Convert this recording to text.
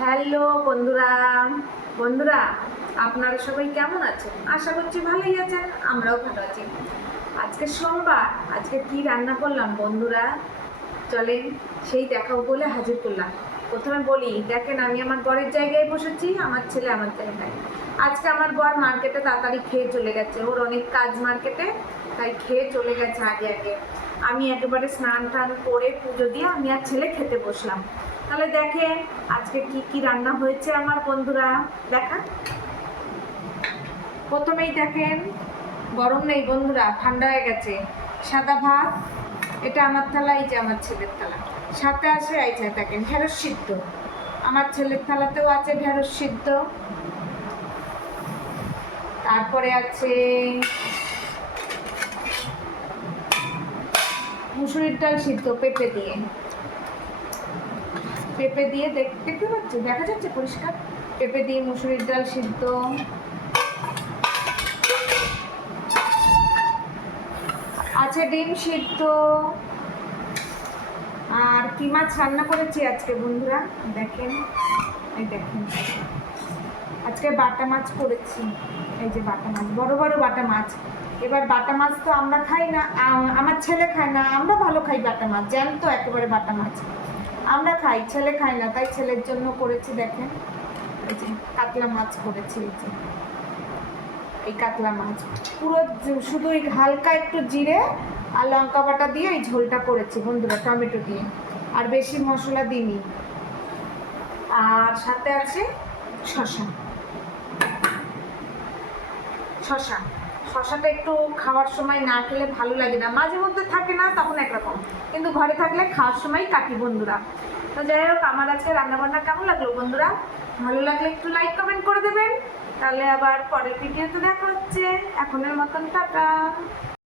Hello বন্ধুরা বন্ধুরা আপনারা সবাই কেমন আছেন? আশা করছি ভালোই আছেন, আমরাও ভালো আছি। আজকে সোমবার, আজকে কি রান্না করলাম বন্ধুরা, চলেন সেই দেখাও বলে হাজির করলাম। প্রথমে বলি, দেখেন আমি আমার বরের জায়গায় বসেছি, আমার ছেলে আমার জায়গায়। আজকে আমার বর মার্কেটে তাড়াতাড়ি খেয়ে চলে গেছে, ওর অনেক কাজ মার্কেটে, তাই খেয়ে চলে গেছে আগে আগে। আমি একেবারে স্নান টান করে পুজো দিয়ে আমি আর ছেলে খেতে বসলাম। তাহলে দেখেন আজকে কি কি রান্না হয়েছে আমার বন্ধুরা, দেখা। প্রথমেই দেখেন, গরম নেই বন্ধুরা, ঠান্ডা হয়ে গেছে। সাদা ভাত, এটা আমার থালা, এই যে আমার ছেলের থালা। সাথে আছে এই যে দেখেন ঢেঁড়স সিদ্ধ, আমার ছেলের থালাতেও আছে ঢেঁড়স সিদ্ধ। তারপরে আছে মুসুরির ডাল সিদ্ধ পেঁপে দিয়ে, পেঁপে দিয়ে দেখতে পাচ্ছি, দেখা যাচ্ছে পরিষ্কার? পেঁপে দিয়ে মুসুরির ডাল সিদ্ধ। আছে ডিম সিদ্ধ। আর কি মাছ রান্না করেছি আজকে বন্ধুরা, দেখেন, এই দেখেন আজকে বাটা মাছ করেছি। এই যে বাটা মাছ, বড় বড় বাটা মাছ। এবার বাটা মাছ তো আমরা খাই না, আমার ছেলে খায় না, আমরা ভালো খাই বাটা মাছ, জ্যান্ত একেবারে বাটা মাছ আমরা খাই, ছেলে খায় না, তাই ছেলের জন্য করেছি। দেখেন এই যে কাতলা মাছ করেছি, এই যে এই কাতলা মাছ পুরো শুধু এই হালকা একটু জিরে আর লঙ্কা বাটা দিয়ে এই ঝোলটা করেছি বন্ধুরা, টমেটো দিয়ে, আর বেশি মশলা দিইনি। আর সাথে আছে শসা। শসা শসাটা একটু খাওয়ার সময় না খেলে ভালো লাগে না, মাঝে মধ্যে থাকে না তখন একরকম, কিন্তু ঘরে থাকলে খাওয়ার সময় কাটি বন্ধুরা। তো যাই হোক, আমার আজকে রান্নাবান্না কেমন লাগলো বন্ধুরা? ভালো লাগলে একটু লাইক কমেন্ট করে দেবেন, তাহলে আবার পরের ভিডিওতে দেখা হচ্ছে। এখনের মতন টাটা।